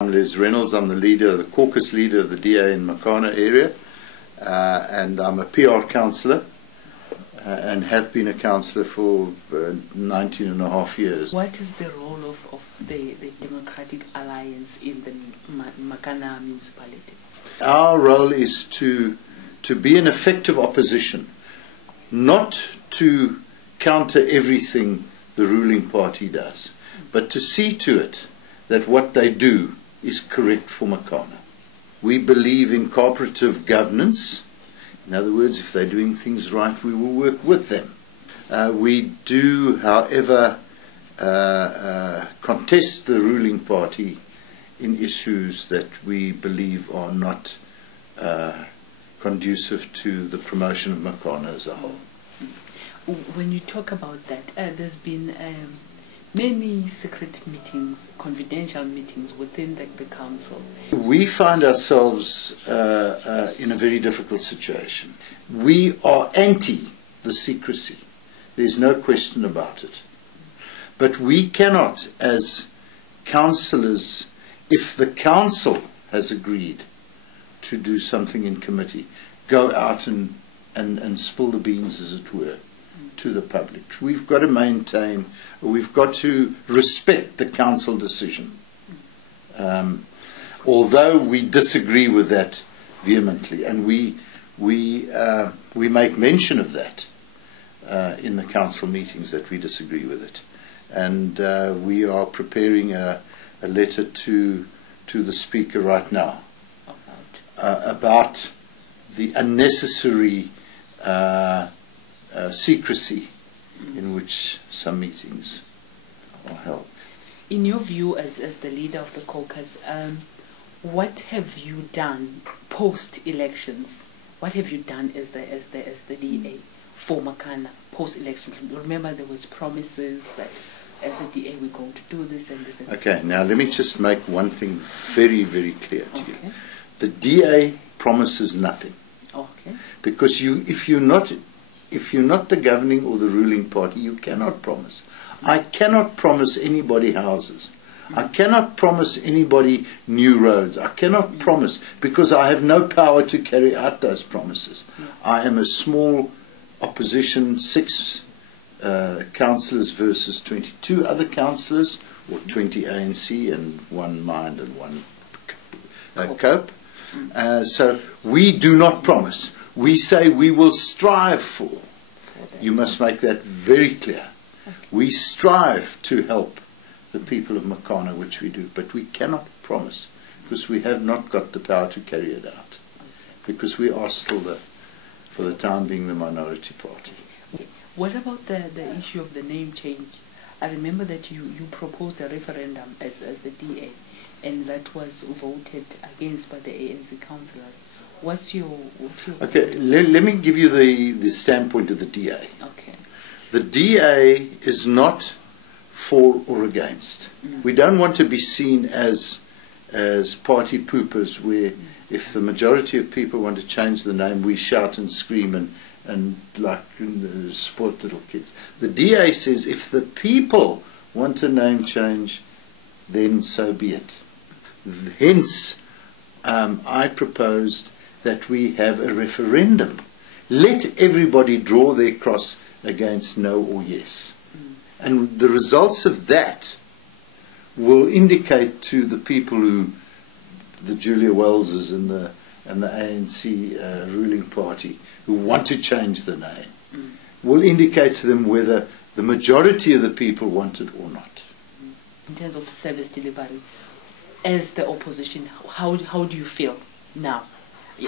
I'm Les Reynolds. I'm the leader, the caucus leader of the DA in Makana area, and I'm a PR councillor and have been a councillor for 19 and a half years. What is the role of the Democratic Alliance in the Makana municipality? Our role is to be an effective opposition, not to counter everything the ruling party does, but to see to it that what they do is correct for Makana. We believe in cooperative governance. In other words, if they're doing things right, we will work with them. We do, however, contest the ruling party in issues that we believe are not conducive to the promotion of Makana as a whole. When you talk about that, there's been many secret meetings, confidential meetings within the council. We find ourselves in a very difficult situation. We are anti the secrecy. There's no question about it. But we cannot, as councillors, if the council has agreed to do something in committee, go out and spill the beans, as it were, to the public. We've got to maintain, we've got to respect the council decision. Although we disagree with that vehemently, and we make mention of that in the council meetings, that we disagree with it. And we are preparing a letter to the Speaker right now about the unnecessary secrecy in which some meetings are held. In your view, as the leader of the caucus, what have you done post-elections? What have you done as the DA for Makana post-elections? Remember, there was promises that as the DA we're going to do this and this. And okay, now let me just make one thing very, very clear to you. The DA promises nothing. Okay. Because if you're not the governing or the ruling party, you cannot promise. I cannot promise anybody houses. I cannot promise anybody new roads. I cannot promise, because I have no power to carry out those promises. I am a small opposition, 6 councillors versus 22 other councillors, or 20 ANC and 1 Mind and 1 Cope. So we do not promise. We say we will strive for. You must make that very clear. We strive to help the people of Makana, which we do, but we cannot promise, because we have not got the power to carry it out, because we are still, for the time being, the minority party. What about the issue of the name change? I remember that you proposed a referendum as the DA, and that was voted against by the ANC councillors. What's your Okay, let me give you the standpoint of the DA. Okay. The DA is not for or against. We don't want to be seen as party poopers, where if the majority of people want to change the name, we shout and scream and like sport little kids. The DA says if the people want a name change, then so be it. Hence, I proposed that we have a referendum. Let everybody draw their cross against no or yes. And the results of that will indicate to the people who, the Julia Wellses and the ANC ruling party, who want to change the name, will indicate to them whether the majority of the people want it or not. In terms of service delivery, as the opposition, how do you feel now?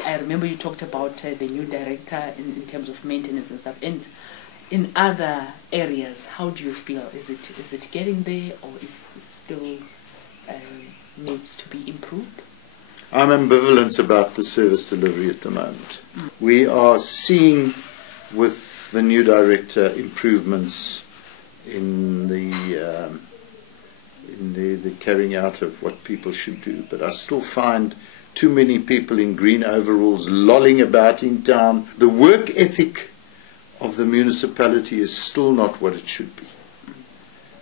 I remember you talked about the new director in terms of maintenance and stuff. And in other areas, how do you feel? Is it getting there, or is it still needs to be improved? I'm ambivalent about the service delivery at the moment. We are seeing with the new director improvements in the carrying out of what people should do, but I still find too many people in green overalls lolling about in town. The work ethic of the municipality is still not what it should be.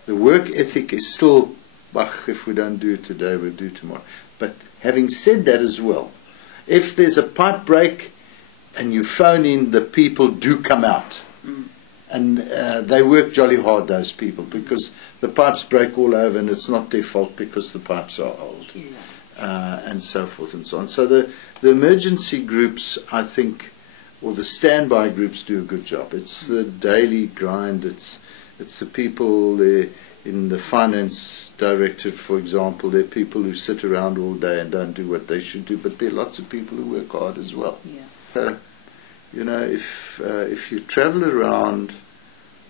The work ethic is still if we don't do it today, we'll do it tomorrow. But having said that as well, if there's a pipe break and you phone in, the people do come out. And they work jolly hard, those people, because the pipes break all over and it's not their fault because the pipes are old. And so forth and so on. So the emergency groups, I think, or the standby groups do a good job. It's the daily grind. It's the people there in the finance directorate, for example. There are people who sit around all day and don't do what they should do, but there are lots of people who work hard as well. You know, if you travel around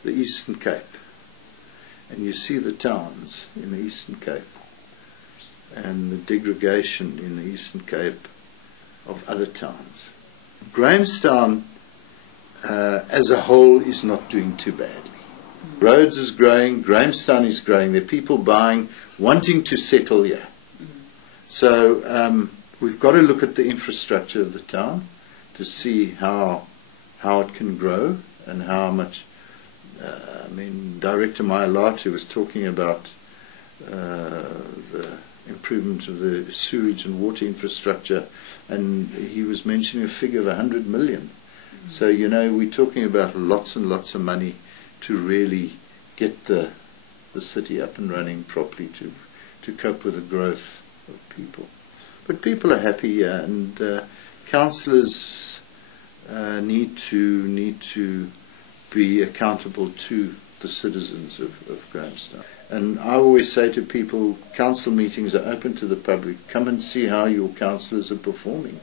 the Eastern Cape and you see the towns in the Eastern Cape and the degradation in the Eastern Cape of other towns, Grahamstown as a whole is not doing too badly. Rhodes is growing, Grahamstown is growing, there are people buying, wanting to settle here. So we've got to look at the infrastructure of the town to see how it can grow and how much. I mean, Director Mayalati was talking about the improvement of the sewage and water infrastructure, and he was mentioning a figure of 100 million. So, you know, we're talking about lots and lots of money to really get the city up and running properly to cope with the growth of people. But people are happy, and councillors need to be accountable to the citizens of Grahamstown. And I always say to people, council meetings are open to the public. Come and see how your councillors are performing.